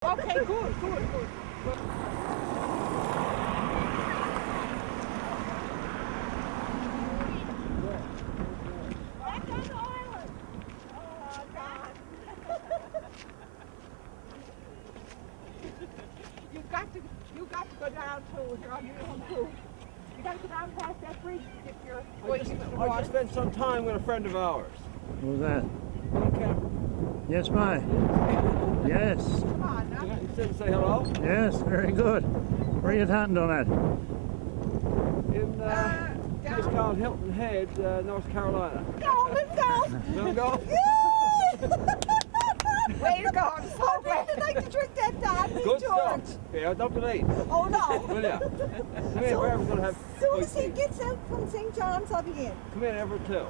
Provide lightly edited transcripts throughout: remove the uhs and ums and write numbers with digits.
Okay, good. Back on the island. Oh, God. You got to go down to you're on your own too. You got to go down past that bridge if you're going into the I water. just spent some time with a friend of ours. Who's that? Okay. Yes, mate. Yes. Come on now. You said to say hello? Yes, very good. Where are you hunting on that? In a place Down. called Hilton Head, North Carolina. Go, let's go. Wanna go? Way to go. I'm so glad. I'd like to drink that, Dad. Me, Good George. stuff. Yeah, don't be late. Oh, no. Will ya? Come in, we're going to have. As soon as he gets out from St. John's, I'll be in. Come in, Everett too.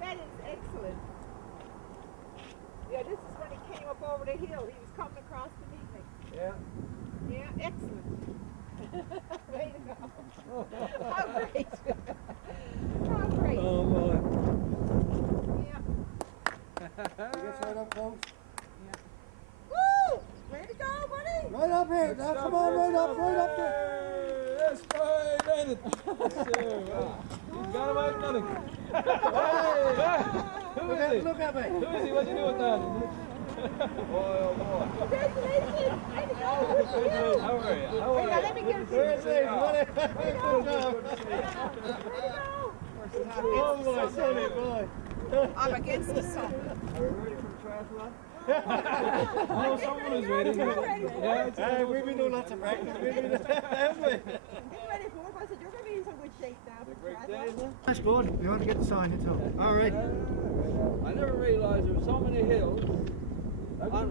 That is excellent. Yeah, this is when he came up over the hill. He was coming across to meet me. Yeah. Yeah, excellent. Way to go. How great. How great. Oh boy. Yeah. He gets right up close. Woo! Way to go, buddy. Right up here. Now come on, right up there. That's right, made it. Yes, sir. Wow. You got him out running. Who is he? Look at me. Who is he? What you doing down? Boy, oh boy. Congratulations. Way to go. Good for you. How are you? How Wait, now are let me you? get a Where picture. is he? What Way to go. Oh boy, sonny boy. I'm against the sun. Are we ready for the triathlon? Oh, someone is ready. Yeah, it's We've been doing lots of practice. Haven't we? Get ready for it. I said, you're going to be in some good shape now. a great day, isn't it? That's good. You want to get the sign into it. All right. I never realized there were so many hills. I can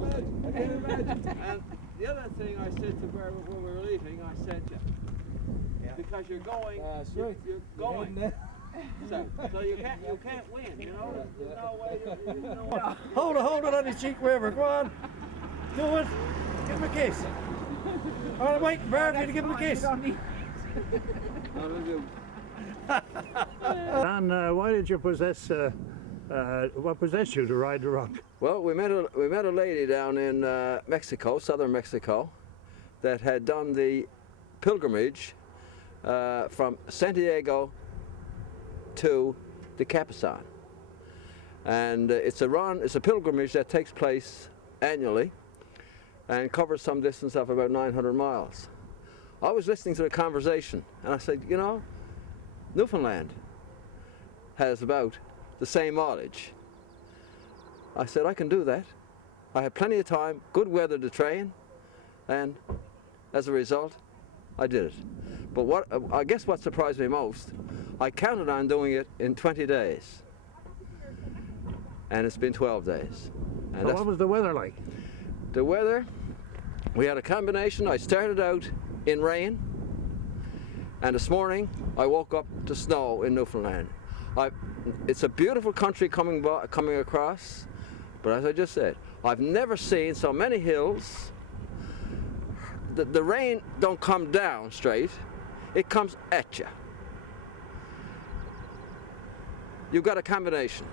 imagine. And the other thing I said to Barbara when we were leaving, I said, because you're going, you're going. So you can't win, you know? There's no way. Hold it on his cheek, wherever. Go on. Do it. Give him a kiss. All right, wait, Barbara, to give him a kiss. Dan, why did you possess, what possessed you to ride the rock? Well, we met a lady down in Mexico, southern Mexico, that had done the pilgrimage from Santiago to the Capitan, and it's a pilgrimage that takes place annually and covers some distance of about 900 miles. I was listening to the conversation and I said, you know, Newfoundland has about the same mileage. I said, I can do that. I had plenty of time, good weather to train, and as a result, I did it. But I guess what surprised me most, I counted on doing it in 20 days. And it's been 12 days. And So what was the weather like? the weather, we had a combination. I started out in rain, and this morning I woke up to snow in Newfoundland. It's a beautiful country coming across, but as I just said, I've never seen so many hills. The rain don't come down straight, it comes at you. You've got a combination.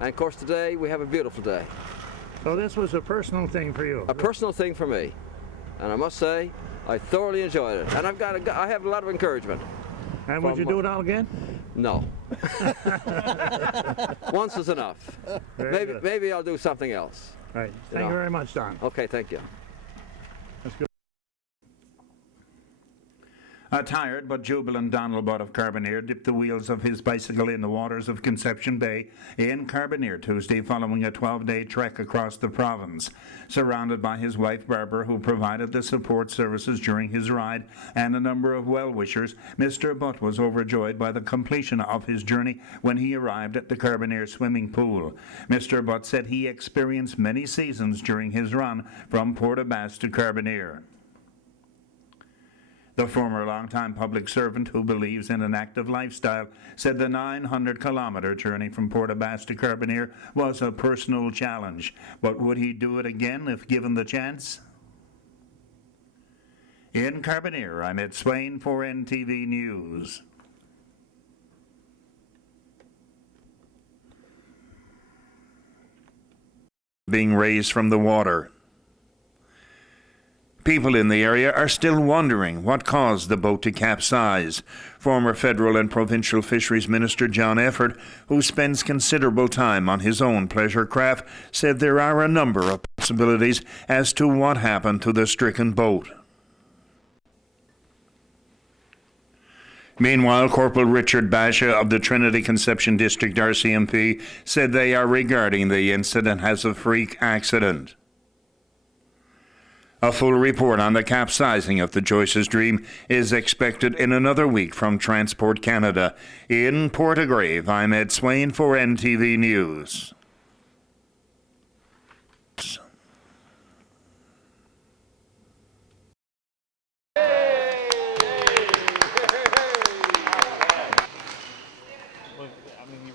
And of course today we have a beautiful day. So this was a personal thing for you? A personal thing for me. And I must say, I thoroughly enjoyed it. And I have a lot of encouragement. And would you do it all again? No. Once is enough. Maybe I'll do something else. Right. Thank you very much, Don. Okay, thank you. That's good. A tired but jubilant Donald Butt of Carbonear dipped the wheels of his bicycle in the waters of Conception Bay in Carbonear Tuesday following a 12-day trek across the province. Surrounded by his wife Barbara, who provided the support services during his ride, and a number of well-wishers, Mr. Butt was overjoyed by the completion of his journey when he arrived at the Carbonear swimming pool. Mr. Butt said he experienced many seasons during his run from Port-aux-Basques to Carbonear. The former longtime public servant, who believes in an active lifestyle, said the 900-kilometre journey from Port-aux-Basques to Carbonear was a personal challenge. But would he do it again if given the chance? In Carbonear, I'm at Swain for NTV News. Being raised from the water. People in the area are still wondering what caused the boat to capsize. Former federal and provincial fisheries minister John Efford, who spends considerable time on his own pleasure craft, said there are a number of possibilities as to what happened to the stricken boat. Meanwhile, Corporal Richard Basha of the Trinity Conception District RCMP said they are regarding the incident as a freak accident. A full report on the capsizing of the Joyce's Dream is expected in another week from Transport Canada. In Portagrave, I'm Ed Swain for NTV News.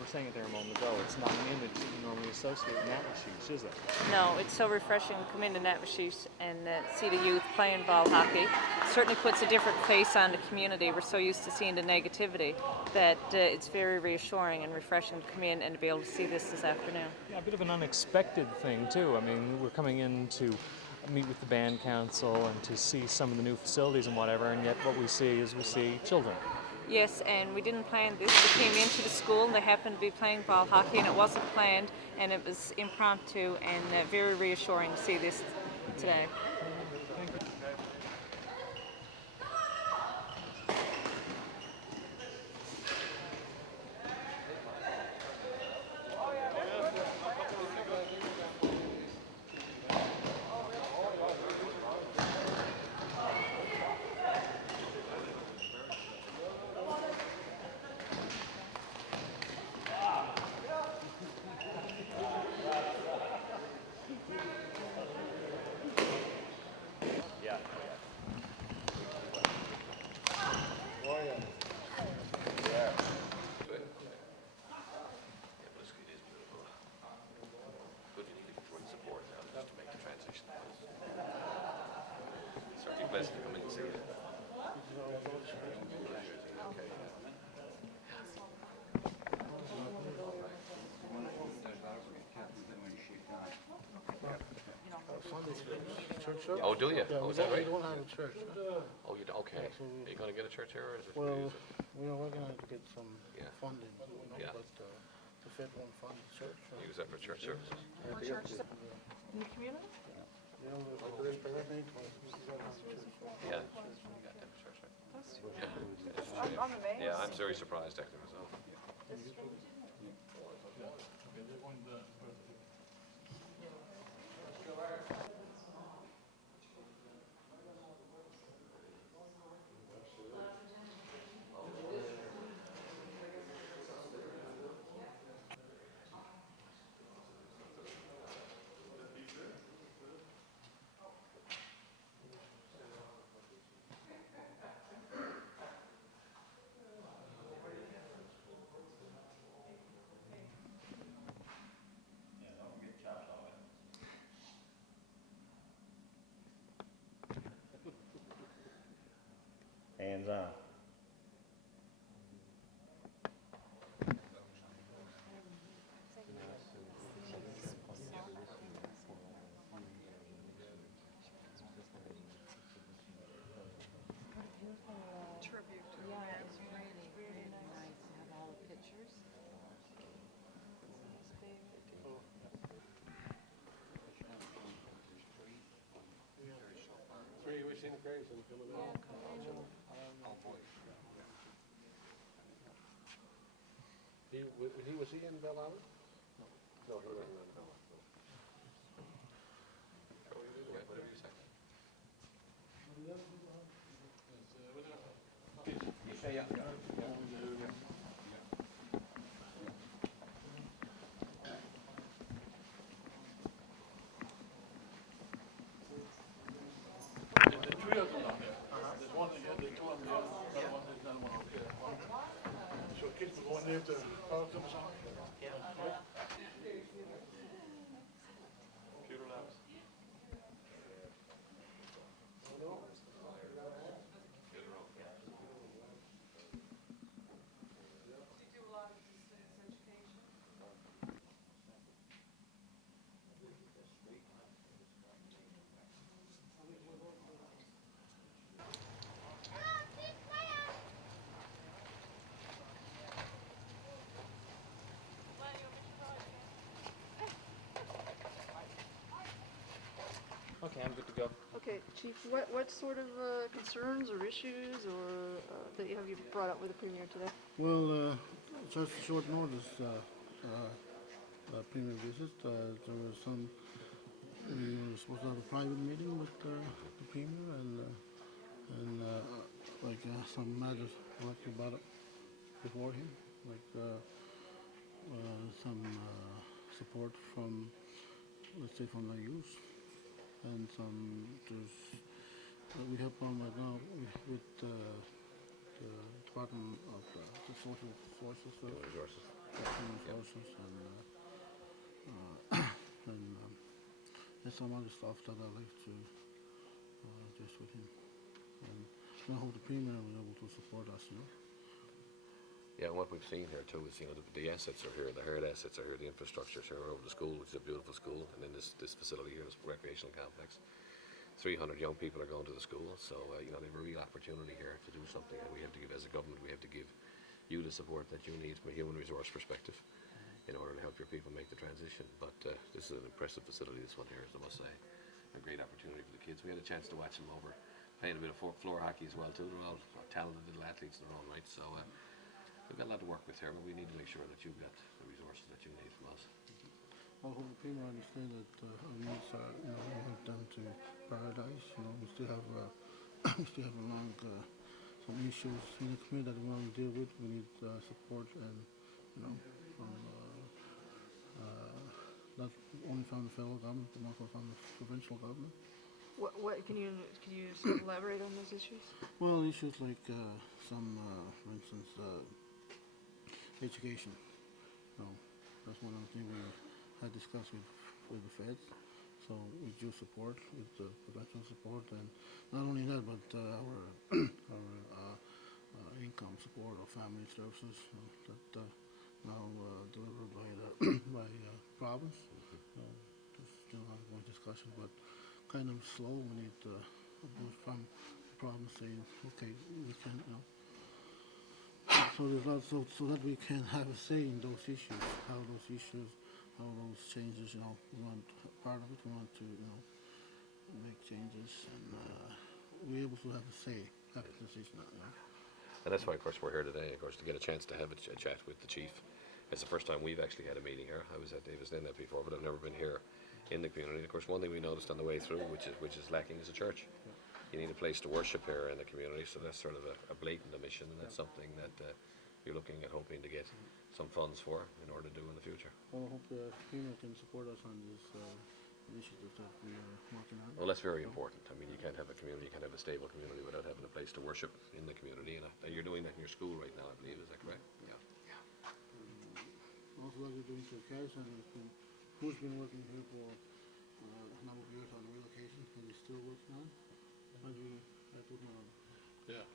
Saying it there a moment ago, it's not an image that you normally associate with Navashish, is it? No, it's so refreshing to come into Navashish and see the youth playing ball hockey. It certainly puts a different face on the community. We're so used to seeing the negativity that it's very reassuring and refreshing to come in and to be able to see this afternoon. Yeah, a bit of an unexpected thing too. I mean, we're coming in to meet with the band council and to see some of the new facilities and whatever, and yet what we see children. Yes, and we didn't plan this. We came into the school and they happened to be playing ball hockey, and it wasn't planned, and it was impromptu and very reassuring to see this today. Oh, do you? Yeah, Oh, is that right? We don't have a church. Oh, you do? Okay. So Are you going to get a church here, or is it? well, we're working on to get some Yeah. funding, Yeah. but the Fed won't fund the church. Use that for church services? In the community? Yeah, we're coordinating with Yeah. You got that for church, right? I'm amazed. Yeah, I'm very surprised actually myself. Was he in Bell Island? No, he wasn't in Bell Island. Whatever you say. The three of them down there. There's one here, there's two of them here, another one, there's another one over there. So kids will go in there to park them or something? Computer labs. Okay, I'm good to go. Okay, Chief, what sort of concerns or issues or that have you brought up with the Premier today? Well, just short notice, Premier visit. There was some, we were supposed to have a private meeting with the Premier and some matters like you brought up before him, like some support from, let's say, from the youth, and we have problem right now with the Department of the Social Resources, Human Resources, and there's some other stuff that I'd like to just with him. And I hope the Premier was able to support us, Yeah, and what we've seen here too is, the assets are here, the hard assets are here, the infrastructure's here over the school, which is a beautiful school, and then this facility here, this recreational complex. 300 young people are going to the school, so they have a real opportunity here to do something, and we have to give, as a government, we have to give you the support that you need from a human resource perspective in order to help your people make the transition. But this is an impressive facility, this one here, I must say. A great opportunity for the kids. We had a chance to watch them over, playing a bit of floor hockey as well too. They're all talented little athletes in their own right, so we've got a lot to work with here, but we need to make sure that you've got the resources that you need from us. I hope the Premier understand that our needs are, we went down to paradise. We still have a long, some issues in the community that we want to deal with. We need support and, from not only from the federal government, but also from the provincial government. What can you sort of elaborate on those issues? Well, issues like some, for instance, education. That's one of the things we had discussed with the feds. So with your support, with the provincial support, and not only that, but our income support of family services that now delivered by the province. There's still ongoing discussion, but kind of slow. We need from the province saying, okay, we can, so there's lots, so that we can have a say in those issues, how those changes, we want part of it, we want to, make changes and we're able to have a say, have a decision. And that's why, of course, we're here today, of course, to get a chance to have a chat with the chief. It's the first time we've actually had a meeting here. I was at Davis Lynn before, but I've never been here in the community. Of course, one thing we noticed on the way through, which is lacking, is a church. You need a place to worship here in the community, so that's sort of a blatant omission, and that's something that you're looking at hoping to get some funds for in order to do in the future. Well, I hope the Premier can support us on this initiative that we are working on. Well, that's very important. I mean, you can't have a community, you can't have a stable community without having a place to worship in the community, and you're doing that in your school right now, I believe. Is that correct? Yeah. Also, like we're doing for cash, and who's been working here for a number of years on relocation, and he's still working on. I put him on. Yeah.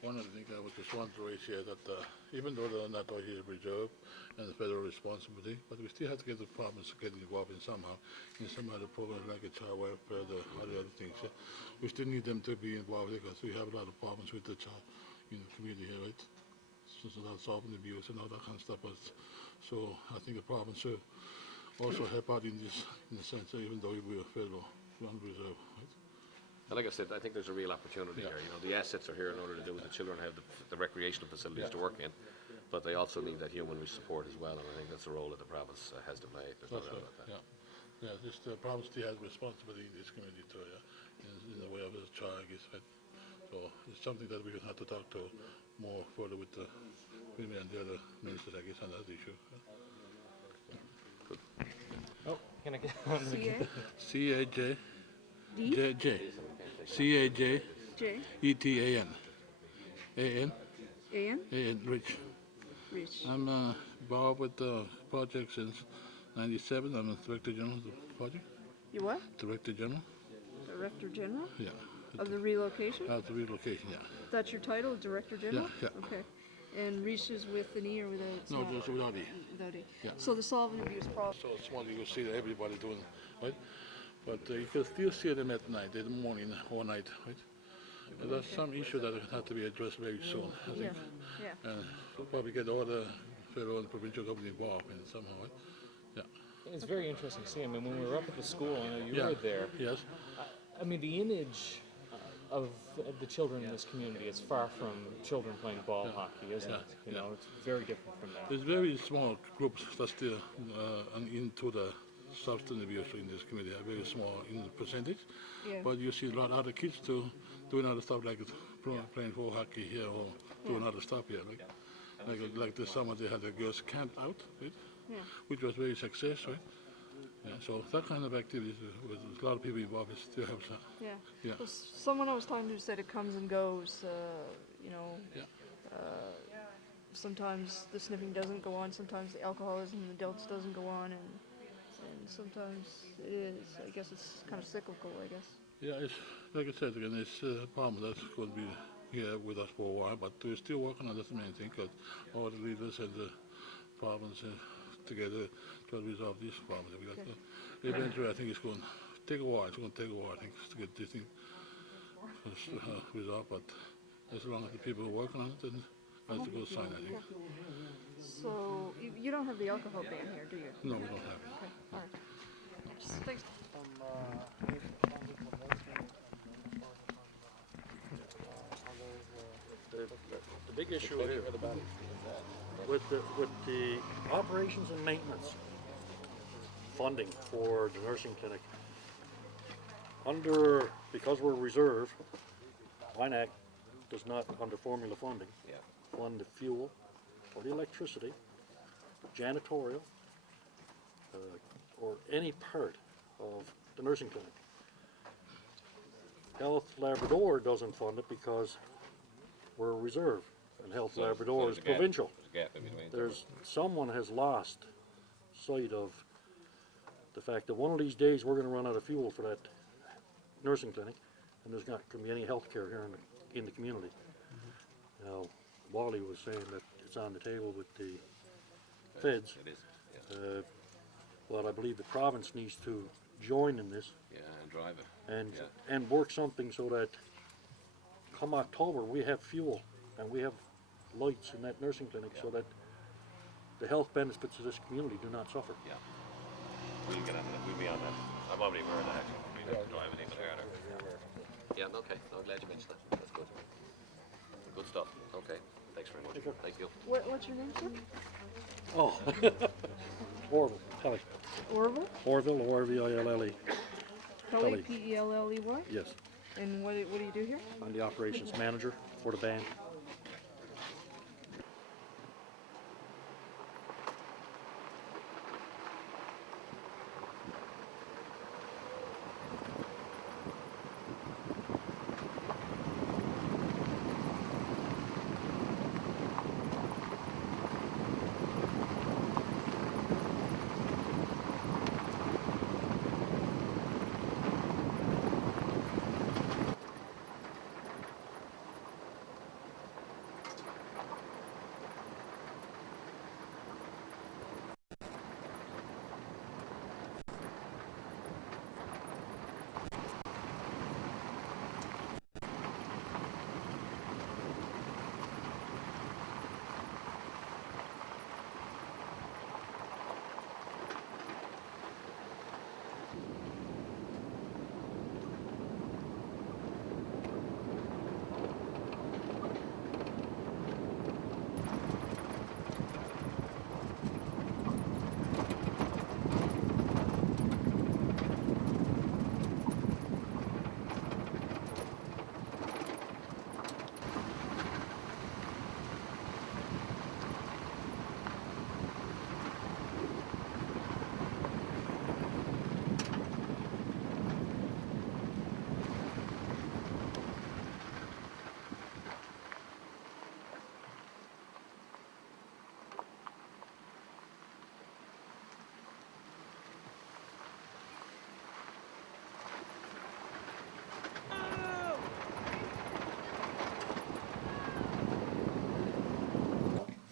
One of the things I was just want to raise here that even though they're not out here reserve and the federal responsibility, but we still have to get the province to get involved in somehow in some other programs like a child welfare, the other things. We still need them to be involved because we have a lot of problems with the child, community here, right? So that's solving abuse and all that kind of stuff. But so I think the province should also help out in this, in the sense that even though we are federal, we're on reserve, right? And like I said, I think there's a real opportunity here. You know, the assets are here in order to do it. The children have the recreational facilities to work in, but they also need that human support as well. And I think that's a role that the province has to play. There's no doubt about that. Yeah, just the province has responsibility in this community too, in the way of the child is fed. So it's something that we will have to talk to more further with the women and the other ministers, I guess, on that issue. Good. Oh, can I get on the C-A-J. D? J. C-A-J. J? E-T-A-N. A-N? A-N? A-N, Rich. Rich. I'm involved with the project since '97. I'm the Director General of the project. You what? Director General? Director General? Yeah. Of the relocation? Of the relocation, yeah. That's your title, Director General? Yeah. Okay. And Reach is with an E or with a... No, just without E. Without E. Yeah. So the solvent abuse problem... So small you can see that everybody doing, right? But you can still see them at night, in the morning, all night, right? And that's some issue that have to be addressed very soon, I think. Yeah. And we'll probably get all the federal and provincial government involved in it somehow, right? Yeah. It's very interesting to see. I mean, when we were up at the school, I know you were there. Yes. I mean, the image of the children in this community is far from children playing ball hockey, isn't it? You know, it's very different from that. There's very small groups that still into the substance abuse in this community, are very small in the percentage. Yeah. But you see a lot of other kids too doing other stuff like playing ball hockey here or doing other stuff here. Like this summer they had a girls camp out, right? Yeah. Which was very successful. Right? Yeah, so that kind of activities with a lot of people involved, it still helps. Yeah. Yeah. Well, someone I was talking to said it comes and goes, you know. Yeah. Sometimes the sniffing doesn't go on, sometimes the alcoholism in adults doesn't go on, and sometimes it is. I guess it's kind of cyclical, I guess. Yeah, it's like I said again, it's a problem that's going to be here with us for a while, but we're still working on this main thing because all the leaders and the province together try to resolve these problems that we got. Eventually, I think it's going to take a while. It's going to take a while, I think, to get this thing resolved. But as long as the people are working on it, then that's a good sign, I think. So you don't have the alcohol ban here, do you? No, we don't have it. Okay, all right. Thanks. The big issue here with the operations and maintenance funding for the nursing clinic, because we're reserve, INAC does not, under formula funding, fund the fuel or the electricity, janitorial, or any part of the nursing clinic. Health Labrador doesn't fund it because we're a reserve, and Health Labrador is provincial. Someone has lost sight of the fact that one of these days we're going to run out of fuel for that nursing clinic, and there's not going to be any health care here in the community. Now, Wally was saying that it's on the table with the feds. It is. But I believe the province needs to join in this. Yeah, and drive it. And work something so that come October we have fuel and we have lights in that nursing clinic so that the health benefits of this community do not suffer. Yeah. We'll get on that. We'll be on that. I'm already aware of that actually. We'll have to drive it even harder. Yeah, okay. No, I'm glad you mentioned that. That's good. Good stuff. Okay. Thanks very much. Thank you. What's your name, sir? Oh, Orville, Kelly. Orville? Orville, O-R-V-I-L-L-E. Kelly, P-E-L-L-E-Y? Yes, And what do you do here? I'm the operations manager for the band.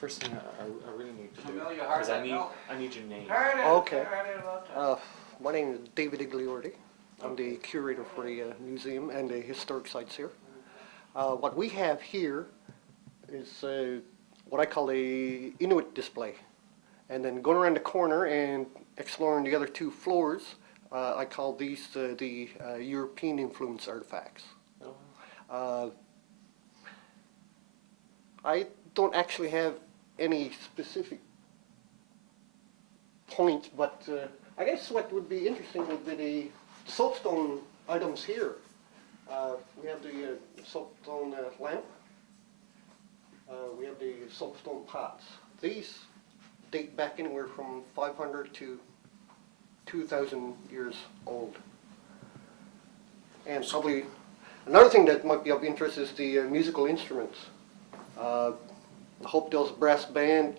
first thing I really need to do is I need your name. Okay. My name is David Igliordi. I'm the curator for the museum and the historic sites here. What we have here is what I call a Inuit display. And then going around the corner and exploring the other two floors, I call these the European influence artifacts. I don't actually have any specific point, but I guess what would be interesting would be the soapstone items here. We have the soapstone lamp. We have the soapstone pots. These date back anywhere from 500 to 2,000 years old. And probably another thing that might be of interest is the musical instruments. The Hopedale's brass band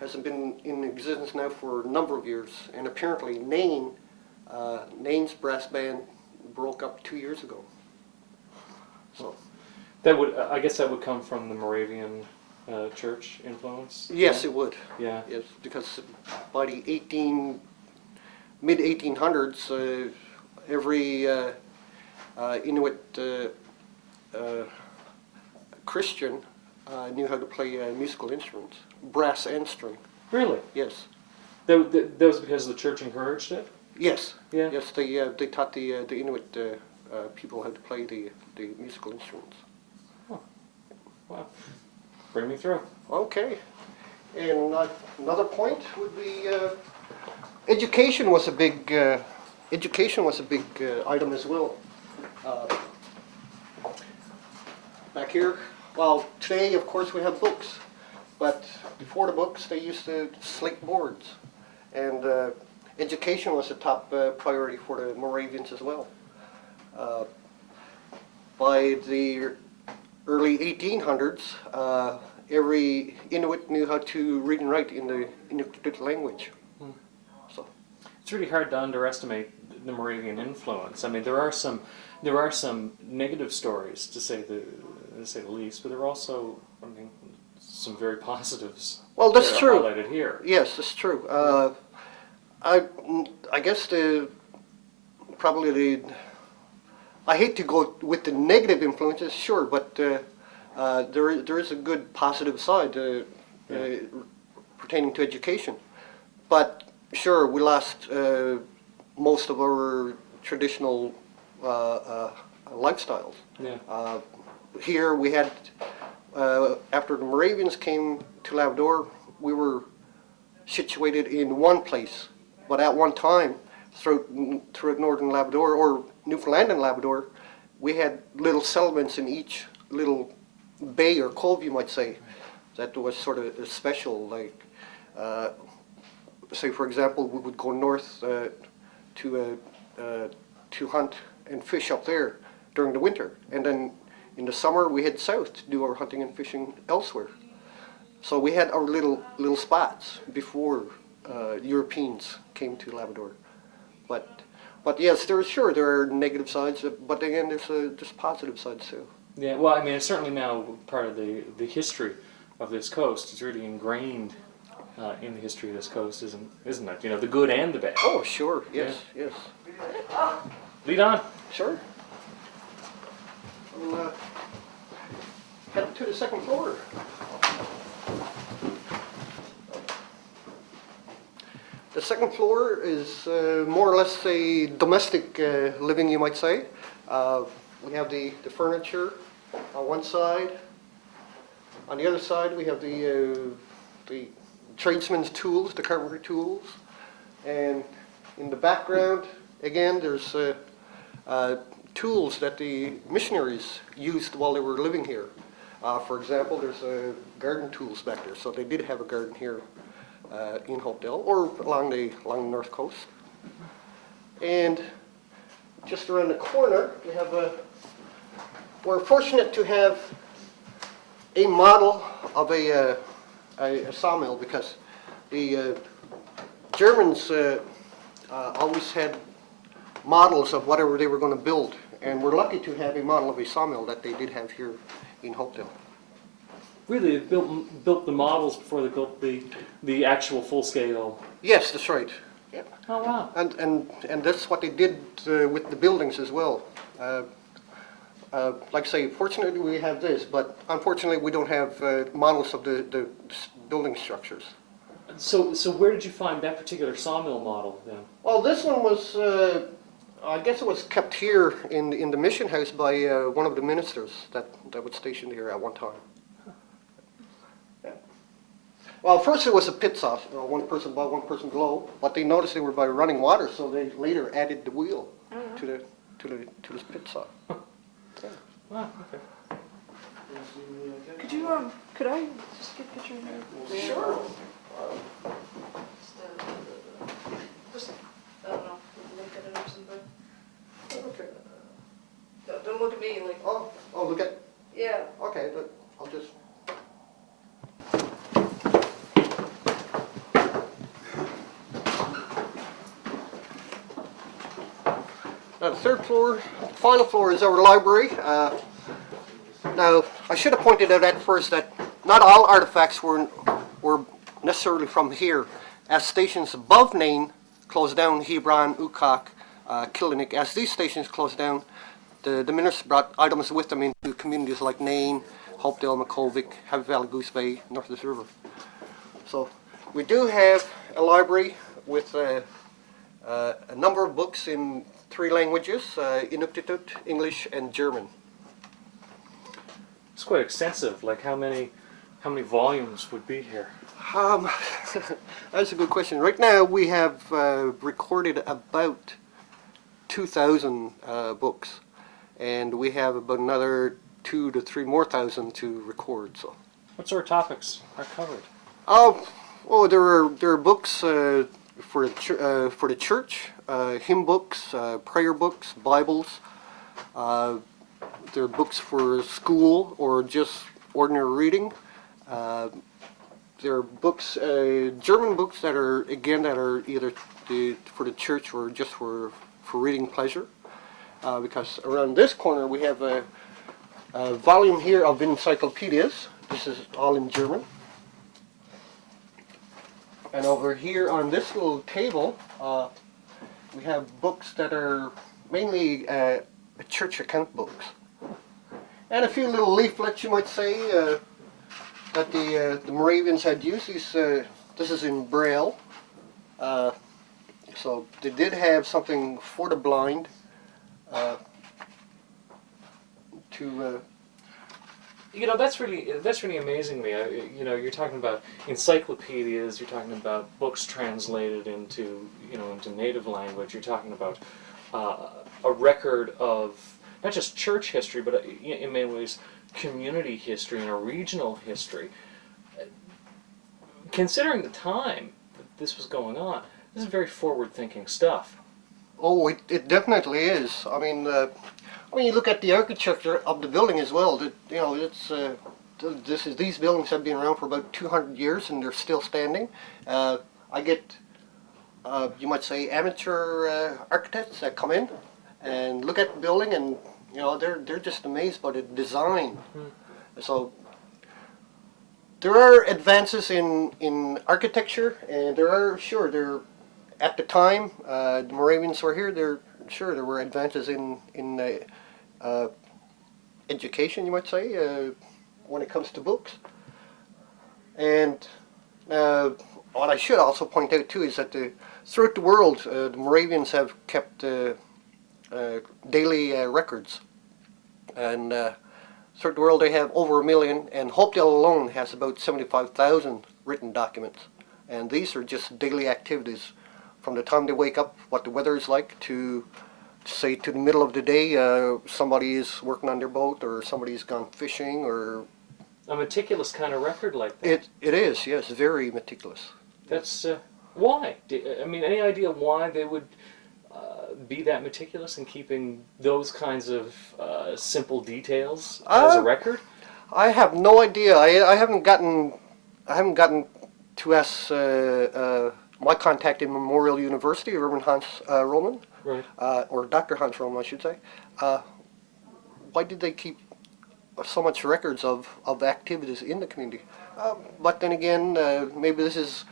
hasn't been in existence now for a number of years, and apparently Nain's brass band broke up 2 years ago. So That would, I guess, that would come from the Moravian church influence. yes, it would. Yeah. Yes, because by the mid 1800s, every Inuit Christian knew how to play musical instruments, brass and string. Really? Yes. That was because the church encouraged it? Yes. Yeah. Yes, they taught the Inuit people how to play the musical instruments. Oh. Wow. Bring me through. Okay. And another point would be education was a big item as well. Back here, well, today of course we have books, but before the books they used to slate boards, and education was a top priority for the Moravians as well. By the early 1800s, every Inuit knew how to read and write in the Inuit language. So it's really hard to underestimate the Moravian influence. I mean, there are some negative stories to say the least, but there are also, I mean, some very positives. well, that's that are true. highlighted here. Yes, that's true. I guess I hate to go with the negative influences, sure, but there is a good positive side pertaining to education. But sure, we lost most of our traditional lifestyles. Yeah. Here we had, after the Moravians came to Labrador, we were situated in one place, but at one time, throughout northern Labrador, or Newfoundland and Labrador, we had little settlements in each little bay or cove, you might say, that was sort of special. Like, say for example, we would go north to hunt and fish up there during the winter, and then in the summer we head south to do our hunting and fishing elsewhere. So we had our little spots before Europeans came to Labrador. But yes, there are negative sides, but again, there's positive sides too. Yeah, well, I mean, it's certainly now part of the history of this coast. It's really ingrained in the history of this coast, isn't it? You know, the good and the bad. Oh, sure, yes, yes. Lead on. Sure. We'll head up to the second floor. The second floor is more or less a domestic living, you might say. We have the furniture on one side. On the other side, we have the tradesman's tools, the carpentry tools. And in the background, again, there's tools that the missionaries used while they were living here. For example, there's garden tools back there. So they did have a garden here in Hopedale or along the north coast. And just around the corner, we have we're fortunate to have a model of a sawmill, because the Germans always had models of whatever they were going to build, and we're lucky to have a model of a sawmill that they did have here in Hopedale. Really, they built the models before they built the actual full scale. Yes, that's right. Yeah. Oh wow! And that's what they did with the buildings as well. Like I say, fortunately we have this, but unfortunately we don't have models of the building structures. So where did you find that particular sawmill model then? Well, this one was, I guess it was kept here in the mission house by one of the ministers that was stationed here at one time. Yeah. Well, first it was a pit saw, one person above, one person below, but they noticed they were by running water, so they later added the wheel to this pit saw. Yeah. Wow. Okay. Could I just get a picture of that? Sure. Just, I don't know, look at it or something. Okay. Don't look at me like. Oh, look at. Yeah. Okay, look, I'll just. Now the third floor, final floor is our library. Now I should have pointed out at first that not all artifacts were necessarily from here, as stations above Nain closed down, Hebron, Ukak, Killinik. As these stations closed down, the minister brought items with them into communities like Nain, Hopedale, McCovick, Happy Valley, Goose Bay, north of this river. So we do have a library with a number of books in 3 languages, Inuktitut, English, and German. It's quite extensive. Like how many volumes would be here? That's a good question. Right now we have recorded about 2,000 books, and we have about another 2,000 to 3,000 to record. So, what sort of topics are covered? There are books for the church, hymn books, prayer books, Bibles. There are books for school or just ordinary reading. There are books, German books that are either for the church or just for reading pleasure. Because around this corner we have a volume here of encyclopedias. This is all in German. And over here on this little table, we have books that are mainly church account books. And a few little leaflets, you might say, that the Moravians had used. This is in Braille. So they did have something for the blind You know, that's really amazing to me. You know, you're talking about encyclopedias. You're talking about books translated into native language. You're talking about a record of not just church history, but in many ways community history and a regional history. Considering the time that this was going on, this is very forward-thinking stuff. Oh, it definitely is. I mean, you look at the architecture of the building as well. These buildings have been around for about 200 years and they're still standing. I get, you might say, amateur architects that come in and look at the building, and they're just amazed by the design. So there are advances in architecture, and there at the time the Moravians were here. There were advances in education, you might say, when it comes to books. And what I should also point out too is that throughout the world, the Moravians have kept daily records, and throughout the world they have over 1 million, and Hopedale alone has about 75,000 written documents, and these are just daily activities from the time they wake up, what the weather is like, to say to the middle of the day, somebody is working on their boat, or somebody's gone fishing, or a meticulous kind of record like that. It is, yes, very meticulous. That's why. I mean, any idea why they would be that meticulous in keeping those kinds of simple details as a record? I have no idea. I haven't gotten to ask my contact in Memorial University, Reverend Hans Roman, right. Or Dr. Hans Roman, I should say. Why did they keep so much records of activities in the community. But then again, maybe this is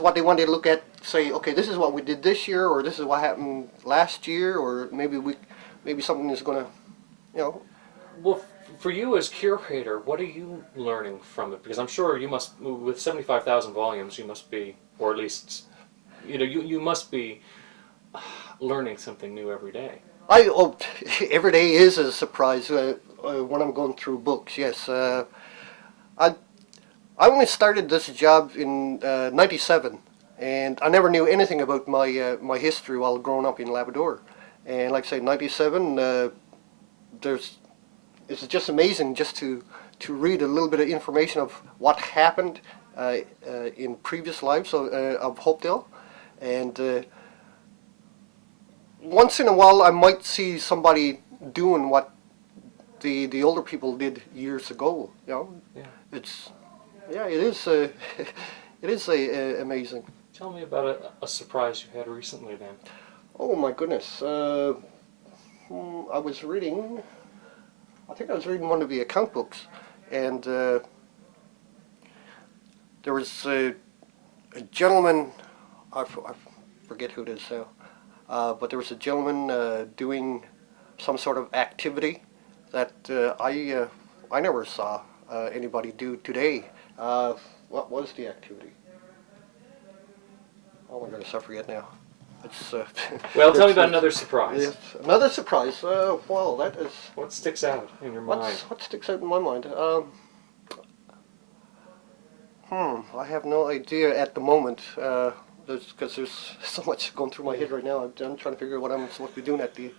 what they wanted to look at. Say, okay, this is what we did this year, or this is what happened last year, or maybe something is going to, you know. Well, for you as curator, what are you learning from it? Because I'm sure you must, with 75,000 volumes, you must be, or at least, you must be learning something new every day. Every day is a surprise when I'm going through books. Yes, I only started this job in '97, and I never knew anything about my history while growing up in Labrador. And like I say, '97, it's just amazing just to read a little bit of information of what happened in previous lives of Hopedale, and once in a while I might see somebody doing what the older people did years ago. You know, Yeah. it is it is amazing. Tell me about a surprise you had recently then. Oh my goodness. I was reading, I think I was reading one of the account books, and there was a gentleman, I forget who it is now, but there was a gentleman doing some sort of activity that I never saw anybody do today. What was the activity? Oh my goodness, I forget now. It's, well, tell me about another surprise. Yes, another surprise. Well, that is. What sticks out in your mind? What sticks out in my mind? I have no idea at the moment. Because there's so much going through my head right now. I'm trying to figure out what I'm supposed to be doing at the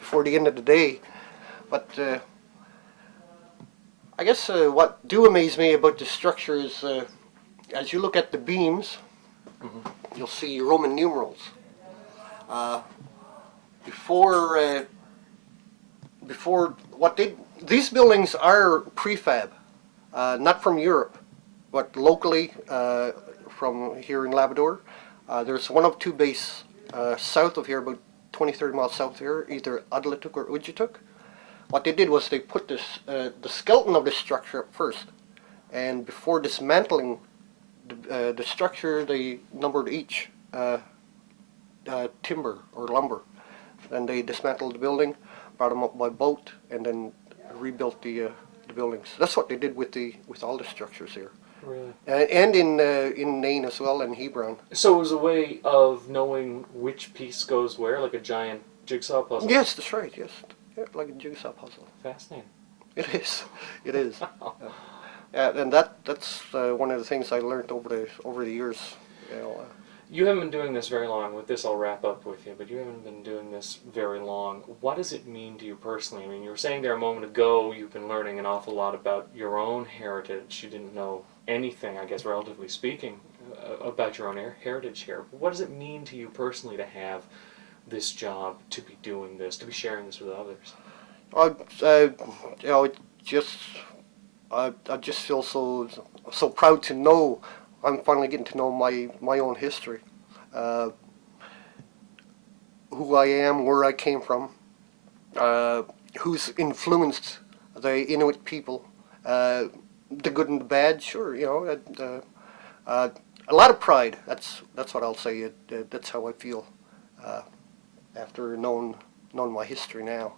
before the end of the day. But I guess what do amaze me about the structure is, as you look at the beams, you'll see Roman numerals. Before these buildings are prefab, not from Europe, but locally from here in Labrador. There's one of two bases south of here, about 20-30 miles south of here, either Adlatuk or Ujituk. What they did was they put this the skeleton of the structure up first, and before dismantling the structure, they numbered each timber or lumber. Then they dismantled the building, brought them up by boat, and then rebuilt the buildings. That's what they did with all the structures here. Really? And in Nain as well, and Hebron. So it was a way of knowing which piece goes where, like a giant jigsaw puzzle? Yes, that's right, yes. Yeah, like a jigsaw puzzle. Fascinating. It is. It is. And that's one of the things I learned over the years. You know, you haven't been doing this very long. With this, I'll wrap up with you, but you haven't been doing this very long. What does it mean to you personally? I mean, you were saying there a moment ago you've been learning an awful lot about your own heritage. You didn't know anything, I guess, relatively speaking, about your own heritage here. What does it mean to you personally to have this job, to be doing this, to be sharing this with others? You know, I just feel so proud to know I'm finally getting to know my own history, who I am, where I came from, who's influenced the Inuit people, the good and the bad. Sure, you know, a lot of pride. That's what I'll say. That's how I feel after knowing my history now.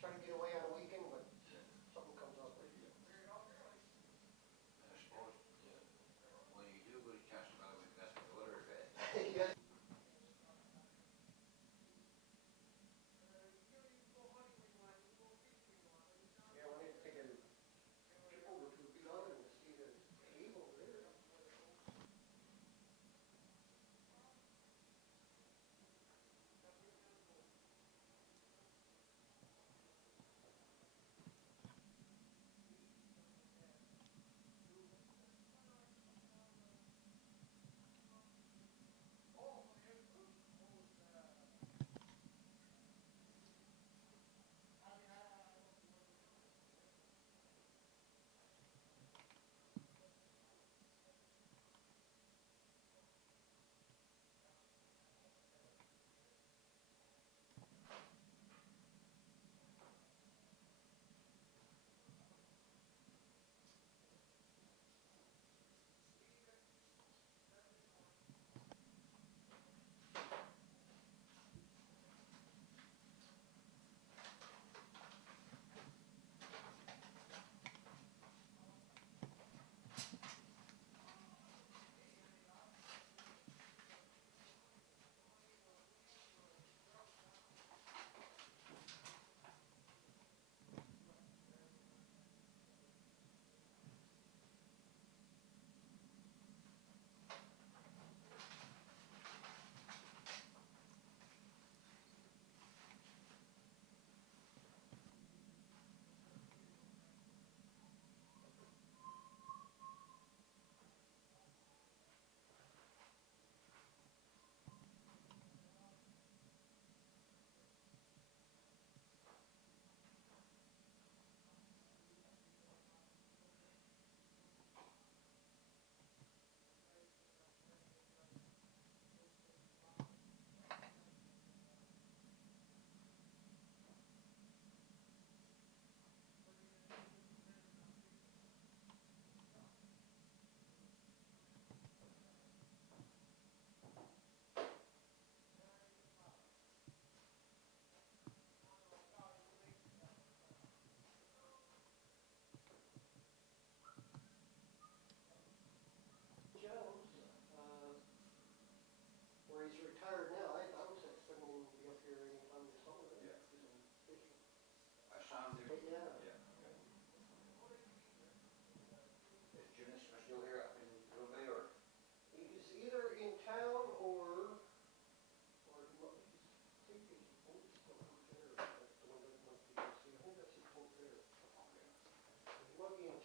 Trying to get away on a weekend. would be in